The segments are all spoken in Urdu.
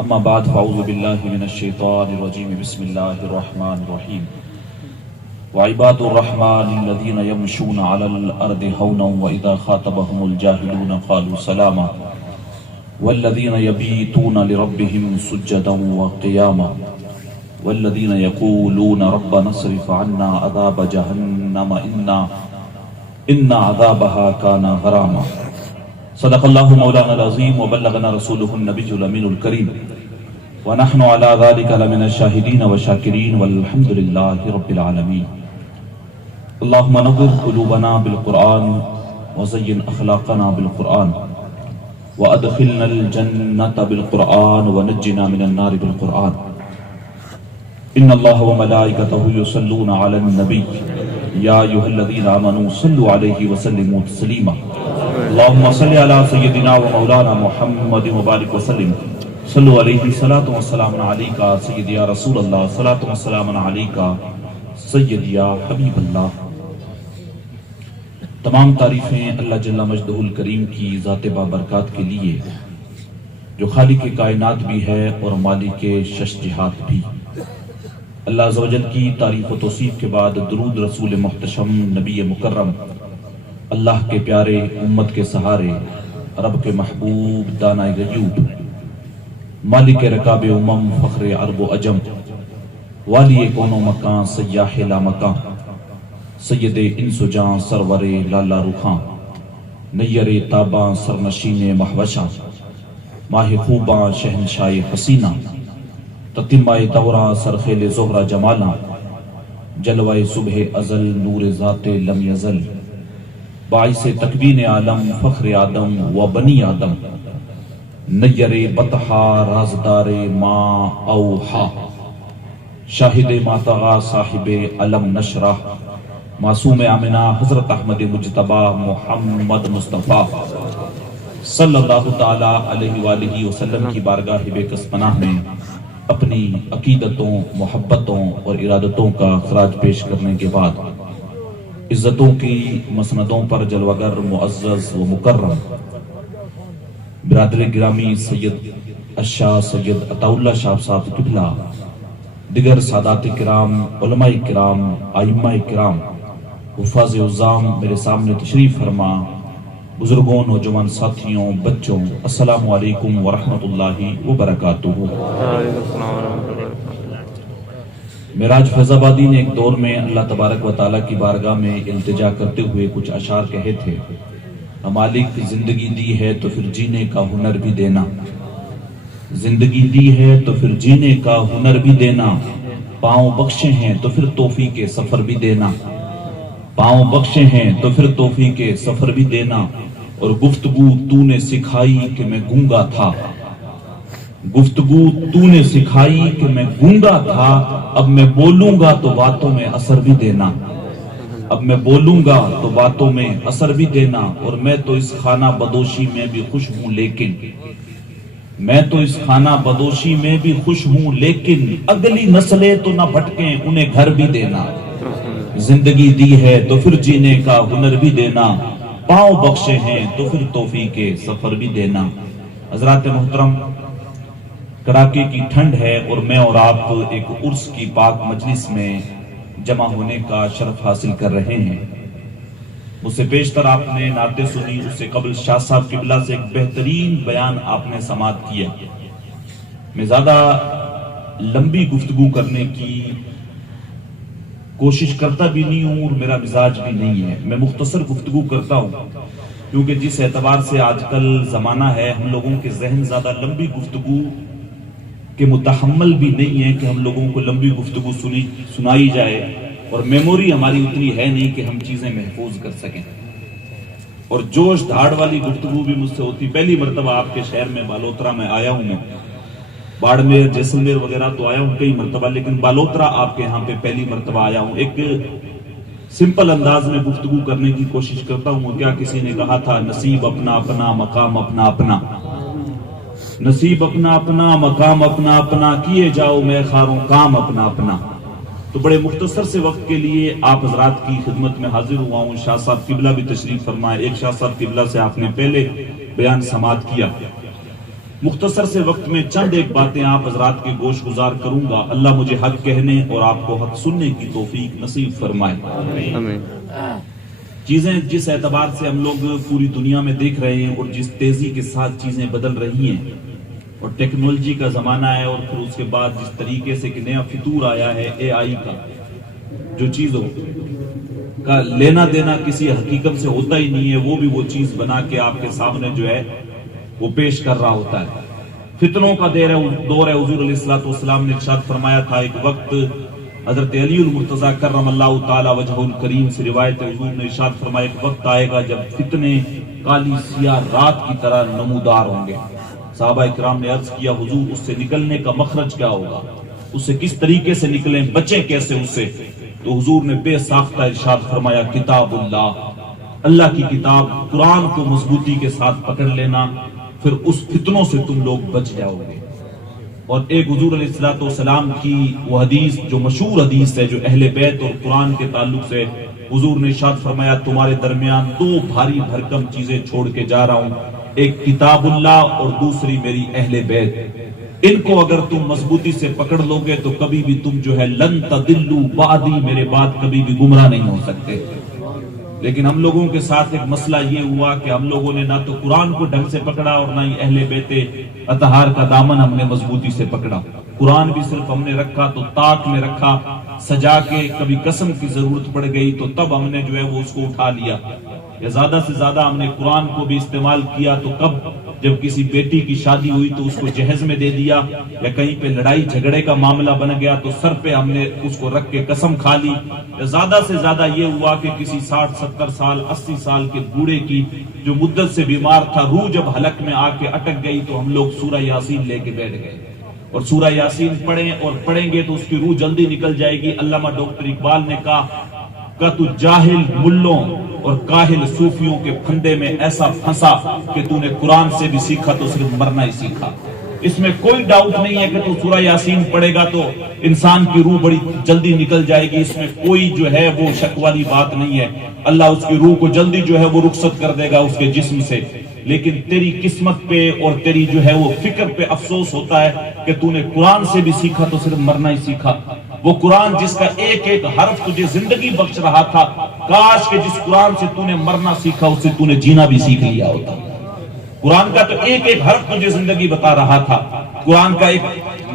اما بعد فاعوذ باللہ من الشیطان الرجیم بسم اللہ الرحمن الرحیم وعباد الرحمن الذین یمشون علی الارض ہونا واذا خاطبهم الجاہلون قالوا سلاما والذین یبیتون لربهم سجدا وقیاما والذین یقولون ربنا اصرف عنا عذاب جہنم ان عذابها کان غراما صدق اللہ مولانا العظیم وبلغنا رسولہ النبی الامین الکریم ونحن على ذلك لمن الشاہدین والشاکرین والحمد للہ رب العالمین اللہم نور قلوبنا بالقرآن وزین اخلاقنا بالقرآن وادخلنا الجنة بالقرآن ونجنا من النار بالقرآن ان اللہ وملائکتہ یصلون علی النبی یا ایھا الذین آمنوا صلوا علیہ وسلموا تسلیما اللہم صلی علی سیدنا و مولانا محمد مبارک وسلم صلو علیہ صلاۃ و سلام علیکہ سید یا رسول اللہ صلاۃ و سلام علیکہ سید یا حبیب اللہ۔ تمام تعریفیں اللہ جل مجدہ الکریم کی ذات بابرکات کے لیے جو خالق کائنات بھی ہے اور مالک شش جہات بھی۔ اللہ عز و جل کی تعریف و توصیف کے بعد درود رسول محتشم نبی مکرم اللہ کے پیارے امت کے سہارے رب کے محبوب دانائے غیوب مالک رکاب امم فخر عرب و عجم والی کون و مکان سیاح لا مکان سید انس و جان سرور لالا رخاں نیر تاباں سرنشین محوشاں ماہ خوباں شہنشاہ حسینہ تتمہ دوراں سرخیل زہرہ جمالاں جلوہ صبح ازل نور ذات لم یزل باعث تکوین عالم فخر آدم و بنی آدم نیر بطحا رازدار ما اوحا شاہد ماتغا صاحب علم نشرہ معصوم آمنہ حضرت احمد مجتبہ محمد مصطفیٰ صلی اللہ تعالی علیہ وآلہ وسلم کی بارگاہ بے کس پناہ میں اپنی عقیدتوں محبتوں اور ارادتوں کا خراج پیش کرنے کے بعد عزتوں کی مسندوں پر جلوگر معزز و مکرم برادر گرامی سید الشاہ سید عطا اللہ شاہ صاحب قبلہ دیگر سادات کرام علماء کرام ائمہ کرام حفاظ عظام میرے سامنے تشریف فرما بزرگوں نوجوان ساتھیوں بچوں السلام علیکم ورحمۃ اللہ وبرکاتہ۔ معراج فیض آبادی نے ایک دور میں اللہ تبارک و تعالیٰ کی بارگاہ میں التجا کرتے ہوئے کچھ اشعار کہے تھے۔ مالک زندگی دی ہے تو پھر جینے کا ہنر بھی دینا، زندگی دی ہے تو پھر جینے کا ہنر بھی دینا، پاؤں بخشے ہیں تو پھر توفیق کے سفر بھی دینا، پاؤں بخشے ہیں تو پھر توفیق کے سفر بھی دینا، اور گفتگو تو نے سکھائی کہ میں گونگا تھا، گفتگو تو نے سکھائی کہ میں گونگا تھا، اب میں بولوں گا تو باتوں میں اثر بھی دینا، اب میں بولوں گا تو باتوں میں اثر بھی دینا، اور میں تو اس خانہ بدوشی میں بھی خوش ہوں لیکن میں تو اس خانہ بدوشی میں بھی خوش ہوں لیکن اگلی نسلیں تو نہ بھٹکیں انہیں گھر بھی دینا، زندگی دی ہے تو پھر جینے کا ہنر بھی دینا، پاؤں بخشے ہیں تو پھر توفیق کے سفر بھی دینا۔ حضرات محترم، کڑاکے کی ٹھنڈ ہے اور میں اور آپ ایک عرس کی پاک مجلس میں جمع ہونے کا شرف حاصل کر رہے ہیں۔ مجھ سے پیشتر آپ نے نعتیں سنی، اس سے قبل شاہ صاحب قبلہ سے ایک بہترین بیان آپ نے سماعت کیا۔ میں زیادہ لمبی گفتگو کرنے کی کوشش کرتا بھی نہیں ہوں اور میرا مزاج بھی نہیں ہے، میں مختصر گفتگو کرتا ہوں، کیونکہ جس اعتبار سے آج کل زمانہ ہے ہم لوگوں کے ذہن زیادہ لمبی گفتگو کہ متحمل بھی نہیں ہے کہ ہم لوگوں کو لمبی گفتگو سنائی جائے، اور میموری ہماری اتنی ہے نہیں کہ ہم چیزیں محفوظ کر سکیں، اور جوش دھاڑ والی گفتگو بھی مجھ سے ہوتی۔ پہلی مرتبہ آپ کے شہر میں بالوترا میں آیا ہوں، میں باڑمیر جیسلمیر وغیرہ تو آیا ہوں کئی مرتبہ، لیکن بالوترا آپ کے یہاں پہ پہلی مرتبہ آیا ہوں۔ ایک سمپل انداز میں گفتگو کرنے کی کوشش کرتا ہوں۔ کیا کسی نے کہا تھا نصیب اپنا اپنا مقام اپنا اپنا، نصیب اپنا اپنا مقام اپنا اپنا، کیے جاؤ میں خاروں کام اپنا اپنا۔ تو بڑے مختصر سے وقت کے لیے آپ حضرات کی خدمت میں حاضر ہوا ہوں۔ شاہ صاحب قبلہ بھی تشریف فرمائے، ایک شاہ صاحب قبلہ سے آپ نے پہلے بیان سماعت کیا، مختصر سے وقت میں چند ایک باتیں آپ حضرات کے گوش گزار کروں گا. اللہ مجھے حق کہنے اور آپ کو حق سننے کی توفیق نصیب فرمائے. آمین. چیزیں جس اعتبار سے ہم لوگ پوری دنیا میں دیکھ رہے ہیں اور جس تیزی کے ساتھ چیزیں بدل رہی ہیں اور ٹیکنالوجی کا زمانہ ہے اور پھر اس کے بعد جس طریقے سے کہ نیا فطور آیا ہے اے آئی کا، جو چیزوں کا لینا دینا کسی حقیقت سے ہوتا ہی نہیں ہے وہ بھی وہ چیز بنا کے آپ کے سامنے جو ہے وہ پیش کر رہا ہوتا ہے. فتنوں کا دور ہے. حضور علیہ الصلوۃ والسلام نے ارشاد فرمایا تھا ایک وقت، حضرت علی المرتضیٰ کرم اللہ تعالی وجہہ الکریم سے روایت ہے، حضور نے ارشاد فرمایا ایک وقت آئے گا جب فتنے کالی سیاہ رات کی طرح نمودار ہوں گے. صحابہ کرام نے عرض کیا حضور اس سے نکلنے کا مخرج کیا ہوگا، اس سے کس طریقے سے نکلیں، بچیں کیسے اس سے؟ تو حضور نے بے ساختہ ارشاد فرمایا کتاب اللہ، اللہ کی کتاب قرآن کو مضبوطی کے ساتھ پکڑ لینا، پھر اس فتنوں سے تم لوگ بچ جاؤ گے. اور ایک حضور علیہ الصلوۃ والسلام کی وہ حدیث جو مشہور حدیث ہے جو اہل بیت اور قرآن کے تعلق سے، حضور نے ارشاد فرمایا تمہارے درمیان دو بھاری بھرکم چیزیں چھوڑ کے جا رہا ہوں، ایک کتاب اللہ اور دوسری میری اہل بیت. ان کو اگر تم مضبوطی سے پکڑ لو گے تو کبھی بھی تم جو ہے لن تضلوا بعدی، میرے بعد کبھی بھی گمراہ نہیں ہو سکتے. لیکن ہم لوگوں کے ساتھ ایک مسئلہ یہ ہوا کہ ہم لوگوں نے نہ تو قرآن کو ڈھنگ سے پکڑا اور نہ ہی اہل بیت اطہار کا دامن ہم نے مضبوطی سے پکڑا. قرآن بھی صرف ہم نے رکھا تو طاق میں رکھا سجا کے، کبھی قسم کی ضرورت پڑ گئی تو تب ہم نے جو ہے وہ اس کو اٹھا لیا، یا زیادہ سے زیادہ ہم نے قرآن کو بھی استعمال کیا تو کب جب کسی بیٹی کی شادی ہوئی تو اس کو جہیز میں دے دیا، یا کہیں پہ لڑائی جھگڑے کا معاملہ بن گیا تو سر پہ ہم نے اس کو رکھ کے قسم کھا لی، یا زیادہ سے زیادہ یہ ہوا کہ کسی 60 70 سال 80 سال کے بوڑھے کی جو مدت سے بیمار تھا روح جب حلق میں آ کے اٹک گئی تو ہم لوگ سورہ یاسین لے کے بیٹھ گئے اور سورہ یاسین پڑھیں اور پڑھیں گے تو اس کی روح جلدی نکل جائے گی. علامہ ڈاکٹر اقبال نے کہا کہ تو جاہل ملوں اور کاہل صوفیوں کے پھندے میں ایسا پھنسا کہ تو نے قرآن سے بھی سیکھا تو صرف مرنا ہی سیکھا. اس میں کوئی ڈاؤٹ نہیں ہے کہ تو سورہ یاسین پڑھے گا تو انسان کی روح بڑی جلدی نکل جائے گی، اس میں کوئی جو ہے وہ شک والی بات نہیں ہے. اللہ اس کی روح کو جلدی جو ہے وہ رخصت کر دے گا اس کے جسم سے. لیکن تیری قسمت پہ اور تیری جو ہے وہ فکر پہ افسوس ہوتا ہے کہ تو نے قرآن سے بھی سیکھا تو صرف مرنا ہی سیکھا. وہ قرآن جس کا ایک ایک حرف تجھے زندگی بخش رہا تھا، کاش کہ جس قرآن سے تو نے مرنا سیکھا اس سے تو نے جینا بھی سیکھ لیا ہوتا. قرآن کا تو ایک ایک حرف تجھے زندگی بتا رہا تھا. قرآن کا ایک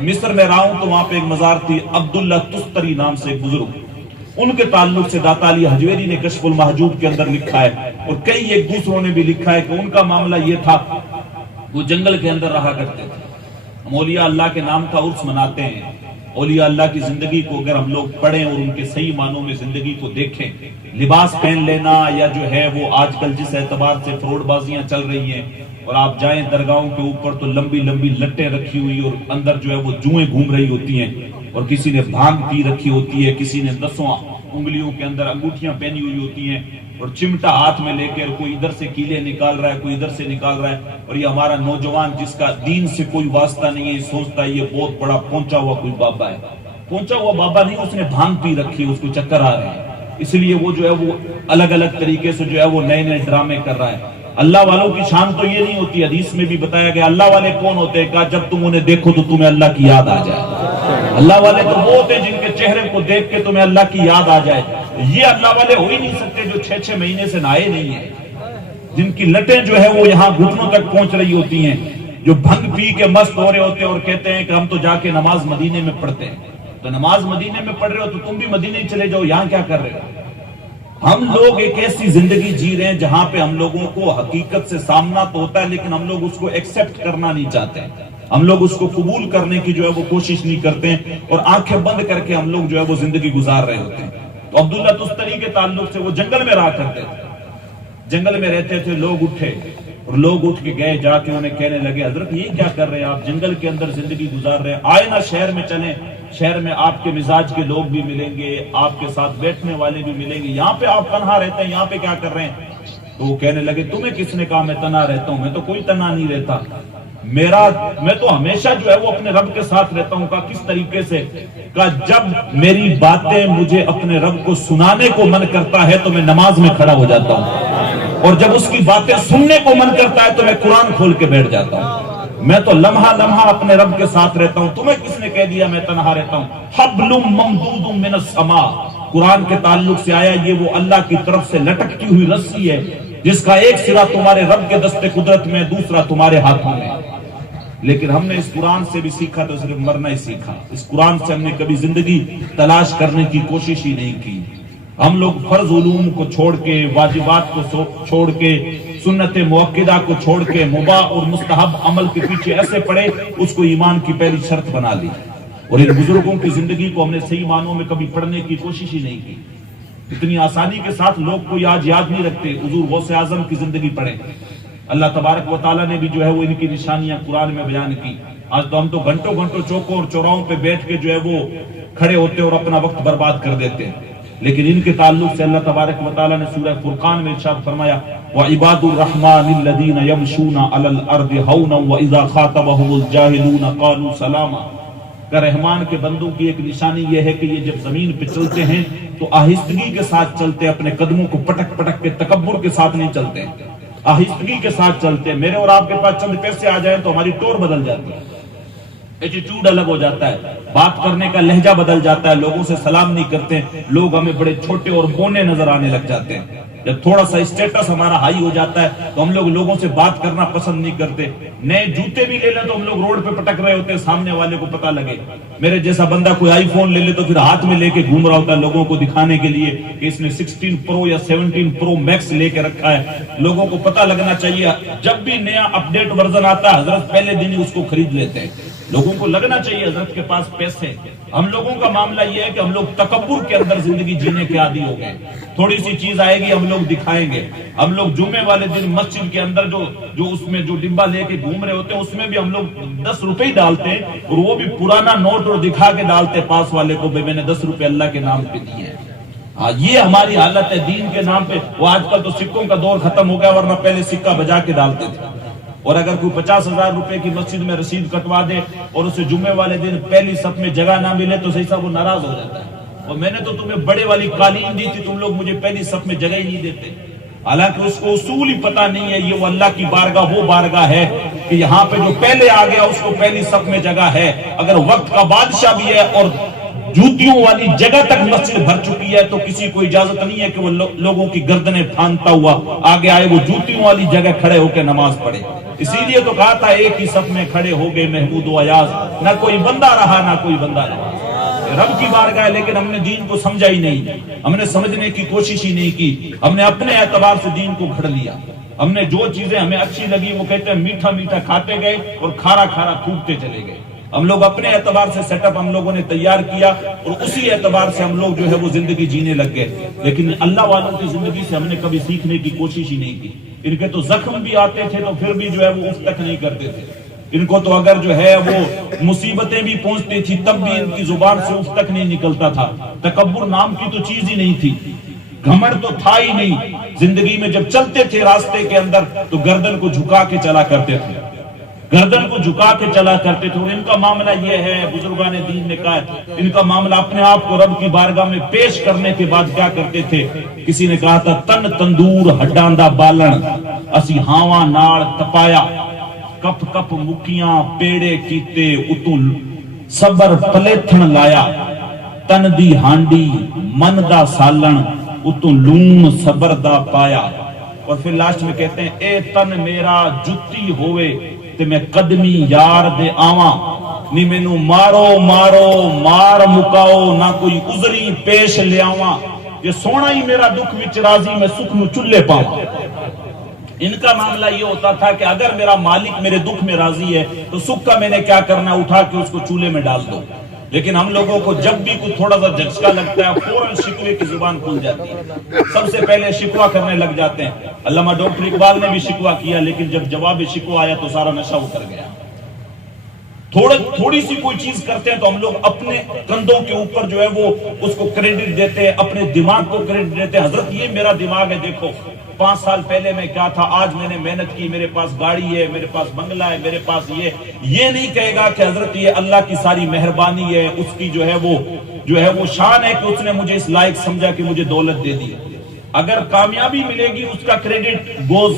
مصر میں رہا ہوں تو وہاں پہ ایک مزار تھی، عبداللہ تستری نام سے ایک بزرگ، ان کے تعلق سے داتا علی حجویری نے کشف المحجوب کے اندر لکھا ہے اور کئی ایک دوسروں نے بھی لکھا ہے کہ ان کا معاملہ یہ تھا وہ جنگل کے اندر رہا کرتے تھے. ہم اولیاء اللہ کے نام کا عرس مناتے ہیں. اولیاء اللہ کی زندگی کو اگر ہم لوگ پڑھیں اور ان کے صحیح معنوں میں زندگی کو دیکھیں، لباس پہن لینا یا جو ہے وہ آج کل جس اعتبار سے فروڈ بازیاں چل رہی ہیں اور آپ جائیں درگاہوں کے اوپر تو لمبی لمبی لٹیں رکھی ہوئی اور اندر جو ہے وہ جوئیں گھوم رہی ہوتی ہیں اور کسی نے بھانگ پی رکھی ہوتی ہے، کسی نے 10 انگلیوں کے اندر انگوٹھیاں پہنی ہوئی ہوتی ہیں اور چمٹا ہاتھ میں لے کر کوئی ادھر سے کیلے نکال رہا ہے کوئی ادھر سے نکال رہا ہے. اور یہ ہمارا نوجوان جس کا دین سے کوئی واسطہ نہیں ہے سوچتا ہے یہ بہت بڑا پہنچا ہوا کوئی بابا ہے. پہنچا ہوا بابا نہیں، اس نے بھانگ پی رکھی، اس کو چکر آ رہے ہیں، اس لیے وہ جو ہے وہ الگ الگ طریقے سے جو ہے وہ نئے نئے ڈرامے کر رہا ہے. اللہ والوں کی شان تو یہ نہیں ہوتی. حدیث میں بھی بتایا گیا اللہ والے کون ہوتے ہیں، کہا جب تم انہیں دیکھو تو تمہیں اللہ کی یاد آ جائے. اللہ والے تو وہ ہوتے ہیں جن کے چہرے کو دیکھ کے تمہیں اللہ کی یاد آ جائے. یہ اللہ والے ہو ہی نہیں سکتے جو 6 مہینے سے نہائے نہیں ہیں، جن کی لٹیں جو ہے وہ یہاں گھٹنوں تک پہنچ رہی ہوتی ہیں، جو بھنگ پی کے مست ہو رہے ہوتے ہیں اور کہتے ہیں کہ ہم تو جا کے نماز مدینے میں پڑھتے ہیں. تو نماز مدینے میں پڑھ رہے ہو تو تم بھی مدینے ہی چلے جاؤ، یہاں کیا کر رہے ہو؟ ہم لوگ ایک ایسی زندگی جی رہے ہیں جہاں پہ ہم لوگوں کو حقیقت سے سامنا تو ہوتا ہے لیکن ہم لوگ اس کو ایکسپٹ کرنا نہیں چاہتے ہیں. ہم لوگ اس کو قبول کرنے کی جو ہے وہ کوشش نہیں کرتے ہیں اور آنکھیں بند کر کے ہم لوگ جو ہے وہ زندگی گزار رہے ہوتے ہیں. تو عبداللہ تستری کے تعلق سے وہ جنگل میں رہا کرتے تھے، جنگل میں رہتے تھے. لوگ اٹھے اور لوگ اٹھ کے گئے، جا کے انہیں کہنے لگے حضرت یہ کیا کر رہے ہیں آپ، جنگل کے اندر زندگی گزار رہے ہیں، آئے نا شہر میں چلیں، شہر میں آپ کے مزاج کے لوگ بھی ملیں گے، آپ کے ساتھ بیٹھنے والے بھی ملیں گے، یہاں پہ آپ تنہا رہتے ہیں، یہاں پہ کیا کر رہے ہیں؟ تو وہ کہنے لگے تمہیں کس نے کہا میں تنہا رہتا ہوں، میں تو کوئی تنہا نہیں رہتا، میں تو ہمیشہ جو ہے وہ اپنے رب کے ساتھ رہتا ہوں. کہا کس طریقے سے؟ کہا جب میری باتیں مجھے اپنے رب کو سنانے کو من کرتا ہے تو میں نماز میں کھڑا ہو جاتا ہوں، اور جب اس کی باتیں سننے کو من کرتا ہے تو میں قرآن کھول کے بیٹھ جاتا ہوں. میں تو لمحہ لمحہ اپنے رب کے ساتھ رہتا ہوں، تمہیں کس نے کہہ دیا میں تنہا رہتا ہوں؟ حبل ممدود من السماء، قرآن کے تعلق سے آیا یہ وہ اللہ کی طرف سے لٹکتی ہوئی رسی ہے جس کا ایک سرا تمہارے رب کے دست قدرت میں، دوسرا تمہارے ہاتھوں میں۔ لیکن ہم نے اس قرآن سے بھی سیکھا تو صرف مرنا ہی سیکھا، اس قرآن سے ہم نے کبھی زندگی تلاش کرنے کی کوشش ہی نہیں کی۔ ہم لوگ فرض علوم کو چھوڑ کے، واجبات کو چھوڑ کے، سنت موقدہ کو چھوڑ کے مباح اور مستحب عمل کے پیچھے ایسے پڑے، اس کو ایمان کی پہلی شرط بنا لی، اور ان بزرگوں کی زندگی کو ہم نے صحیح معنوں میں کبھی پڑھنے کی کوشش ہی نہیں کی۔ اتنی آسانی کے ساتھ لوگ کوئی آج یاد نہیں رکھتے حضور غوث اعظم کی زندگی پڑھیں۔ اللہ تبارک و تعالیٰ نے بھی جو ہے وہ ان کی نشانیاں قرآن میں بیان کی۔ آج تو ہم تو گھنٹوں گھنٹوں چوکوں اور چوراہوں پہ بیٹھ کے جو ہے وہ کھڑے ہوتے اور اپنا وقت برباد کر دیتے ہیں، لیکن ان کے تعلق سے اللہ تبارک و تعالیٰ نے سورہ فرقان میں ارشاد فرمایا وَعِبَادُ الرَّحْمَنِ الَّذِينَ يَمْشُونَ عَلَى الْأَرْضِ هَوْنًا وَإِذَا خَاطَبَهُمُ الْجَاهِلُونَ قَالُوا سَلَامًا، کہ رحمان کے بندوں کی ایک نشانی یہ ہے کہ یہ جب زمین پہ چلتے ہیں تو آہستگی کے ساتھ چلتے، اپنے قدموں کو پٹک پٹک کے تکبر کے ساتھ نہیں چلتے، آہستگی کے ساتھ چلتے۔ میرے اور آپ کے پاس چند پیسے آ جائیں تو ہماری ٹور بدل جاتی ہے، ایٹیٹیوڈ الگ ہو جاتا ہے، بات کرنے کا لہجہ بدل جاتا ہے، لوگوں سے سلام نہیں کرتے، لوگ ہمیں بڑے چھوٹے اور بونے نظر آنے لگ جاتے ہیں۔ جب تھوڑا سا اسٹیٹس ہمارا ہائی ہو جاتا ہے تو ہم لوگ لوگوں سے بات کرنا پسند نہیں کرتے، نئے جوتے بھی لے لیں تو ہم لوگ روڈ پہ پٹک رہے ہوتے ہیں سامنے والے کو پتہ لگے۔ میرے جیسا بندہ کوئی آئی فون لے لے تو پھر ہاتھ میں لے کے گھوم رہا ہوتا ہے لوگوں کو دکھانے کے لیے کہ اس نے 16 پرو یا 17 پرو میکس لے کے رکھا ہے۔ لوگوں کو پتہ لگنا چاہیے جب بھی نیا اپ ڈیٹ ورژن آتا ہے حضرت پہلے دن ہی اس کو خرید لیتے ہیں، لوگوں کو لگنا چاہیے حضرت کے پاس پیسے۔ ہم لوگوں کا معاملہ یہ ہے کہ ہم لوگ تکبر کے اندر زندگی جینے کے عادی ہو گئے، تھوڑی سی چیز آئے گی ہم لوگ دکھائیں گے۔ ہم لوگ جمعے والے دن مسجد کے اندر جو اس میں جو ڈبہ لے کے گھوم رہے ہوتے ہیں اس میں بھی ہم لوگ 10 روپے ہی ڈالتے ہیں، اور وہ بھی پرانا نوٹ اور دکھا کے ڈالتے پاس والے کو میں نے 10 روپے اللہ کے نام پہ دیے ہیں۔ یہ ہماری حالت ہے دین کے نام پہ۔ وہ آج کل تو سکوں کا دور ختم ہو گیا، ورنہ پہلے سکہ بجا کے ڈالتے تھے، اور اگر کوئی 50,000 روپے کی مسجد میں رسید کٹوا دے اور اسے جمعے والے دن پہلی صف میں جگہ نہ ملے تو صحیح صاحب وہ ناراض ہو جاتا ہے، اور میں نے تو تمہیں بڑے والی قالین دی تھی، تم لوگ مجھے پہلی صف میں جگہ ہی نہیں دیتے۔ حالانکہ اس کو اصول ہی پتہ نہیں ہے، یہ وہ اللہ کی بارگاہ وہ بارگاہ ہے کہ یہاں پہ جو پہلے آ گیا اس کو پہلی صف میں جگہ ہے۔ اگر وقت کا بادشاہ بھی ہے اور جوتیوں والی جگہ تک مسجد بھر چکی ہے تو کسی کو اجازت نہیں ہے کہ وہ لوگوں کی گردنیں پھاندتا ہوا آگے آئے، وہ جوتیوں والی جگہ کھڑے ہو کے نماز پڑھے۔ اسی لیے تو کہا تھا ایک ہی صف میں کھڑے ہو گئے محمود و ایاز، نہ کوئی بندہ رہا نہ کوئی بندہ رہا۔ رب کی بارگاہ ہے، لیکن ہم نے دین کو سمجھا ہی نہیں، ہم نے سمجھنے کی کوشش ہی نہیں کی، ہم نے اپنے اعتبار سے دین کو گھڑ لیا۔ ہم نے جو چیزیں ہمیں اچھی لگی وہ کہتے ہیں میٹھا میٹھا کھاتے گئے اور کھارا کھارا تھوکتے چلے گئے۔ ہم لوگ اپنے اعتبار سے سیٹ اپ ہم لوگوں نے تیار کیا اور اسی اعتبار سے ہم لوگ جو ہے وہ زندگی جینے لگ گئے، لیکن اللہ والوں کی زندگی سے ہم نے کبھی سیکھنے کی کوشش ہی نہیں کی۔ ان کے تو زخم بھی آتے تھے تو پھر بھی جو ہے وہ اف تک نہیں کرتے تھے، ان کو تو اگر جو ہے وہ مصیبتیں بھی پہنچتی تھی تب بھی ان کی زبان سے اف تک نہیں نکلتا تھا۔ تکبر نام کی تو چیز ہی نہیں تھی، گھمنڈ تو تھا ہی نہیں۔ زندگی میں جب چلتے تھے راستے کے اندر تو گردن کو جھکا کے چلا کرتے تھے، گردن کو جھکا کے چلا کرتے تھے۔ اور ان کا معاملہ یہ ہے، بزرگان دین نے کہا ہے، ان کا معاملہ اپنے آپ کو رب کی بارگاہ میں پیش کرنے کے بعد کیا کرتے تھے؟ کسی نے کہا تھا تن تندور ہڈاں دا بالن اسی ہاواں نال تپایا، کپ کپ مکیاں پیڑے کیتے اتوں صبر پلیتھن لایا، تن دی ہانڈی من دا سالن اتوں لون صبر دا پایا۔ اور پھر لاسٹ میں کہتے ہیں اے تن میرا جتی ہوئے تے میں قدمی یار دے آواں، نی مینوں مارو مارو مار مکاؤ نہ کوئی عذری پیش لیاواں، یہ سونا ہی میرا دکھ وچ راضی میں سکھ نو چلے پاواں۔ ان کا معاملہ یہ ہوتا تھا کہ اگر میرا مالک میرے دکھ میں راضی ہے تو سکھ کا میں نے کیا کرنا، اٹھا کے اس کو چولہے میں ڈال دو۔ لیکن ہم لوگوں کو جب بھی کوئی تھوڑا سا جھٹکا لگتا ہے فوراً شکوے کی زبان کھل جاتی ہے، سب سے پہلے شکوہ کرنے لگ جاتے ہیں۔ علامہ ڈاکٹر اقبال نے بھی شکوہ کیا، لیکن جب جواب شکوہ آیا تو سارا نشہ اتر گیا۔ تھوڑی سی کوئی چیز کرتے ہیں تو ہم لوگ اپنے کندھوں کے اوپر جو ہے وہ اس کو کریڈٹ دیتے ہیں، اپنے دماغ کو کریڈٹ دیتے ہیں، حضرت یہ میرا دماغ ہے، دیکھو 5 سال پہلے میں کیا تھا، آج میں نے محنت کی، میرے پاس گاڑی ہے، میرے پاس بنگلہ ہے، میرے پاس یہ نہیں کہے گا کہ حضرت یہ اللہ کی ساری مہربانی ہے، اس کی جو ہے وہ شان ہے کہ اس نے مجھے اس لائق سمجھا کہ مجھے دولت دے دی۔ اگر کامیابی ملے گی اس کا کریڈٹ گوز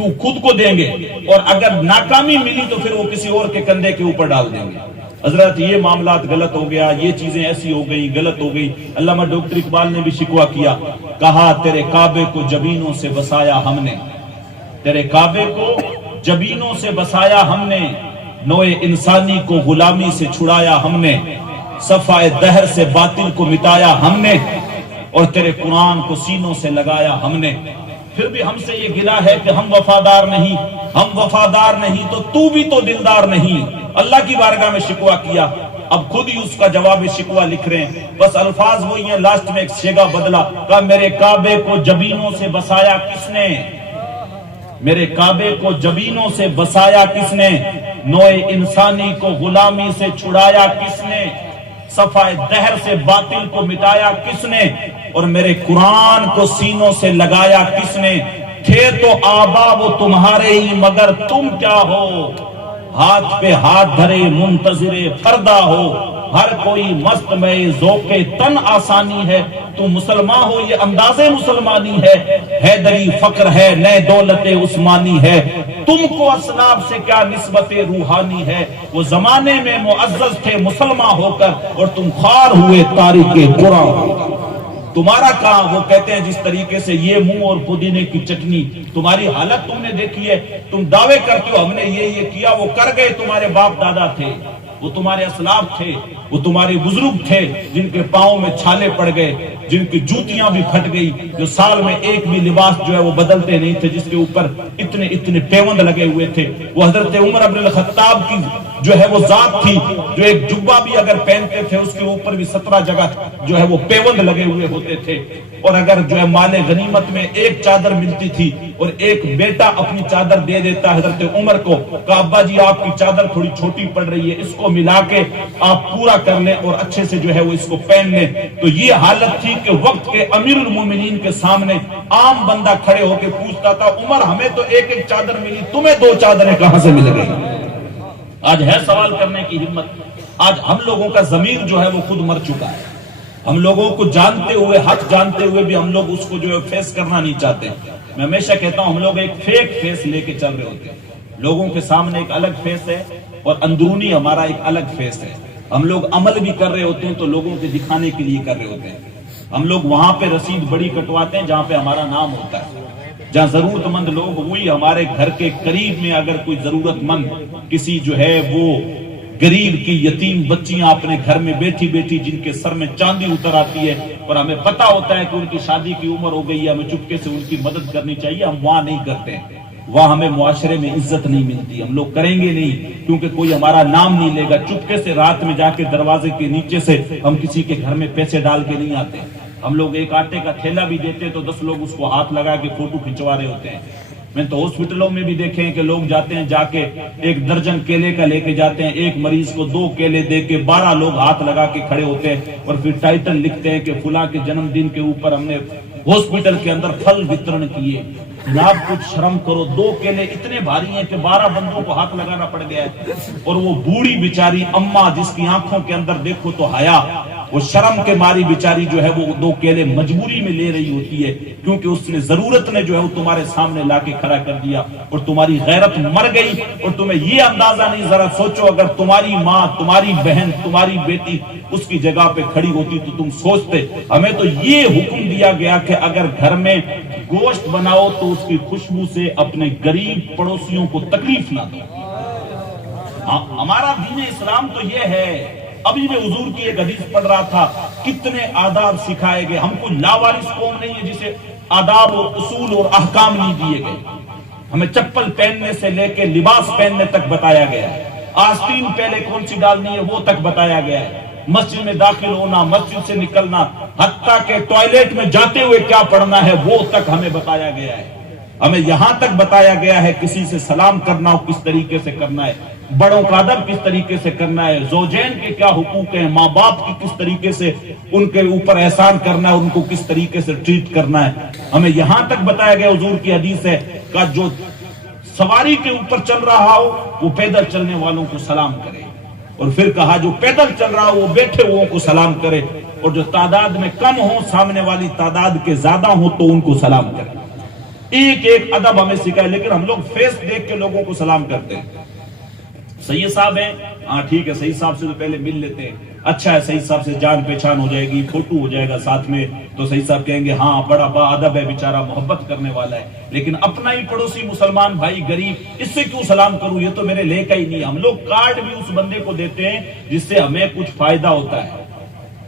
تو خود کو دیں گے اور اگر ناکامی ملی تو پھر وہ کسی اور کے کندھے کے اوپر ڈال دیں گے. حضرت یہ معاملات غلط ہو گیا, یہ چیزیں ایسی ہو گئی, غلط ہو گئی. علامہ ڈاکٹر اقبال نے بھی شکوہ کیا, کہا تیرے کعبے کو جبینوں سے بسایا ہم نے, تیرے کعبے کو جبینوں سے بسایا ہم نے, نوع انسانی کو غلامی سے چھڑایا ہم نے, صفائے دہر سے باطل کو مٹایا ہم نے, اور تیرے قرآن کو سینوں سے لگایا ہم نے. پھر بھی ہم سے یہ گلہ ہے کہ ہم وفادار نہیں, ہم وفادار نہیں تو تو بھی تو دلدار نہیں. اللہ کی بارگاہ میں شکوہ کیا, اب خود ہی اس کا جواب شکوہ لکھ رہے ہیں, بس الفاظ وہی ہیں, لاسٹ میں ایک شیگا بدلا, کہا میرے کعبے کو جبینوں سے بسایا کس نے, میرے کعبے کو جبینوں سے بسایا کس نے, نوع انسانی کو غلامی سے چھڑایا کس نے, صفائے دہر سے باطل کو مٹایا کس نے, اور میرے قرآن کو سینوں سے لگایا کس نے. تھے تو آبا وہ تمہارے ہی مگر تم کیا ہو, ہاتھ پہ ہاتھ دھرے منتظر فردا ہو, ہر کوئی مست میں ذوق تن آسانی ہے, تم مسلمان ہو یہ انداز مسلمانی ہے, حیدری فقر ہے نئے دولت عثمانی ہے, تم کو اسلاف سے کیا نسبت روحانی ہے, وہ زمانے میں معزز تھے مسلمان ہو کر اور تم خوار ہوئے تاریخ قرآن ہو کر. تمہارا کام, وہ کہتے ہیں جس طریقے سے یہ منہ اور پودینے کی چٹنی, تمہاری حالت تم نے دیکھی ہے, تم دعوے کرتے ہو ہم نے یہ کیا, وہ کر گئے, تمہارے باپ دادا تھے, وہ تمہارے اسلاف تھے, وہ تمہارے بزرگ تھے جن کے پاؤں میں چھالے پڑ گئے, جن کی جوتیاں بھی پھٹ گئی, جو سال میں ایک بھی لباس جو ہے وہ بدلتے نہیں تھے, جس کے اوپر اتنے پیوند لگے ہوئے تھے. وہ حضرت عمر بن الخطاب کی جو ہے وہ ذات تھی, جو ایک جبہ بھی اگر پہنتے تھے اس کے اوپر بھی 17 جگہ جو ہے وہ پیوند لگے ہوئے ہوتے تھے. اور اگر جو ہے مال غنیمت میں ایک چادر ملتی تھی اور ایک بیٹا اپنی چادر دے دیتا حضرت عمر کو, کہ ابا جی آپ کی چادر تھوڑی چھوٹی پڑ رہی ہے, اس کو ملا کے آپ پورا کر لیں اور اچھے سے جو ہے وہ اس کو پہن لیں. تو یہ حالت تھی کہ وقت کے امیر المومنین کے سامنے عام بندہ کھڑے ہو کے پوچھتا تھا, عمر ہمیں تو ایک ایک چادر ملی, تمہیں 2 چادریں کہاں سے مل گئی. آج ہے سوال کرنے کی ہمت. آج ہم لوگوں کا ضمیر جو ہے وہ خود مر چکا ہے. ہم لوگوں کو جانتے ہوئے, حق جانتے ہوئے بھی ہم لوگ اس کو جو ہے فیس کرنا نہیں چاہتے. میں ہمیشہ کہتا ہوں ہم لوگ ایک فیک فیس لے کے چل رہے ہوتے ہیں. لوگوں کے سامنے ایک الگ فیس ہے اور اندرونی ہمارا ایک الگ فیس ہے. ہم لوگ عمل بھی کر رہے ہوتے ہیں تو لوگوں کے دکھانے کے لیے کر رہے ہوتے ہیں. ہم لوگ وہاں پہ رسید بڑی کٹواتے ہیں جہاں پہ ہمارا نام ہوتا ہے, جہاں ضرورت مند لوگ, وہی ہمارے گھر کے قریب میں اگر کوئی ضرورت مند کسی جو ہے وہ غریب کی یتیم بچیاں اپنے گھر میں بیٹھی بیٹھی جن کے سر میں چاندی اتر آتی ہے اور ہمیں پتا ہوتا ہے کہ ان کی شادی کی عمر ہو گئی ہے, ہمیں چپکے سے ان کی مدد کرنی چاہیے, ہم وہاں نہیں کرتے ہیں. وہاں ہمیں معاشرے میں عزت نہیں ملتی, ہم لوگ کریں گے نہیں کیونکہ کوئی ہمارا نام نہیں لے گا. چپکے سے رات میں جا کے دروازے کے نیچے سے ہم کسی کے گھر میں پیسے ڈال کے نہیں آتے. ہم لوگ ایک آٹے کا تھیلا بھی دیتے تو 10 لوگ اس کو ہاتھ لگا کے فوٹو کھنچوا رہے ہوتے ہیں. میں تو ہاسپٹلوں میں بھی دیکھے ہیں کہ لوگ جاتے ہیں, جا کے 1 درجن کیلے کا لے کے جاتے ہیں, ایک مریض کو 2 کیلے دے کے 12 لوگ ہاتھ لگا کے کھڑے ہوتے ہیں اور پھر ٹائٹل لکھتے ہیں کہ فلاں کے جنم دن کے اوپر ہم نے ہاسپٹل کے اندر پھل وترن کیے. جناب کچھ شرم کرو, 2 کیلے اتنے بھاری ہیں کہ 12 بندوں کو ہاتھ لگانا پڑ گیا ہے. اور وہ بوڑھی بیچاری اماں جس کی آنکھوں کے اندر دیکھو تو حیا, وہ شرم کے ماری بیچاری جو ہے وہ 2 کیلے مجبوری میں لے رہی ہوتی ہے کیونکہ اس نے ضرورت نے جو ہے وہ تمہارے سامنے لا کے کھڑا کر دیا اور تمہاری غیرت مر گئی. اور تمہیں یہ اندازہ نہیں, ذرا سوچو اگر تمہاری ماں, تمہاری بہن, تمہاری بیٹی اس کی جگہ پہ کھڑی ہوتی تو تم سوچتے. ہمیں تو یہ حکم دیا گیا کہ اگر گھر میں گوشت بناؤ تو اس کی خوشبو سے اپنے غریب پڑوسیوں کو تکلیف نہ دو. ہمارا دین اسلام تو یہ ہے. ابھی میں حضور کی ایک حدیث پڑھ رہا تھا, کتنے آداب سکھائے گئے. ہم کوئی لاوارث قوم نہیں ہے جسے آداب اور اصول اور احکام نہیں دیے گئے. ہمیں چپل پہننے سے لے کے لباس پہننے تک بتایا گیا ہے. آستین پہلے کون سی ڈالنی ہے وہ تک بتایا گیا ہے. مسجد میں داخل ہونا, مسجد سے نکلنا, حتیٰ کہ ٹوائلٹ میں جاتے ہوئے کیا پڑھنا ہے وہ تک ہمیں بتایا گیا ہے. ہمیں یہاں تک بتایا گیا ہے کسی سے سلام کرنا ہو کس طریقے سے کرنا ہے, بڑوں کا ادب کس طریقے سے کرنا ہے, زوجین کے کیا حقوق ہیں, ماں باپ کی کس طریقے سے ان کے اوپر احسان کرنا ہے, ان کو کس طریقے سے ٹریٹ کرنا ہے. ہمیں یہاں تک بتایا گیا, حضور کی حدیث ہے کہ جو سواری کے اوپر چل رہا ہو وہ پیدل چلنے والوں کو سلام کرے, اور پھر کہا جو پیدل چل رہا ہو وہ بیٹھے ہوئوں کو سلام کرے, اور جو تعداد میں کم ہو سامنے والی تعداد کے زیادہ ہو تو ان کو سلام کرے. ایک ایک ادب ہمیں سکھائے، لیکن ہم لوگ فیس دیکھ کے لوگوں کو سلام کرتے ہیں۔ سید صاحب ہیں، ہاں ٹھیک ہے، سید صاحب سے تو پہلے مل لیتے ہیں، اچھا ہے سید صاحب سے جان پہچان ہو جائے گی، فوٹو ہو جائے گا ساتھ میں، تو سید صاحب کہیں گے ہاں بڑا با ادب ہے بیچارہ، محبت کرنے والا ہے، لیکن اپنا ہی پڑوسی مسلمان بھائی غریب، اس سے کیوں سلام کروں، یہ تو میرے لے کا ہی نہیں۔ ہم لوگ کارڈ بھی اس بندے کو دیتے ہیں جس سے ہمیں کچھ فائدہ ہوتا ہے،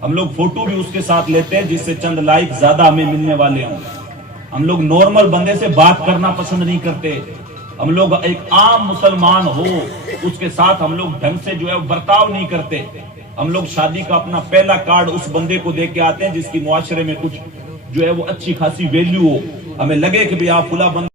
ہم لوگ فوٹو بھی اس کے ساتھ لیتے ہیں جس سے چند لائک زیادہ ہمیں ملنے والے ہوں۔ ہم لوگ نارمل بندے سے بات کرنا پسند نہیں کرتے، ہم لوگ ایک عام مسلمان ہو اس کے ساتھ ہم لوگ ڈھنگ سے جو ہے برتاؤ نہیں کرتے۔ ہم لوگ شادی کا اپنا پہلا کارڈ اس بندے کو دے کے آتے ہیں جس کی معاشرے میں کچھ جو ہے وہ اچھی خاصی ویلیو ہو، ہمیں لگے کہ بھی آپ فلاں بندہ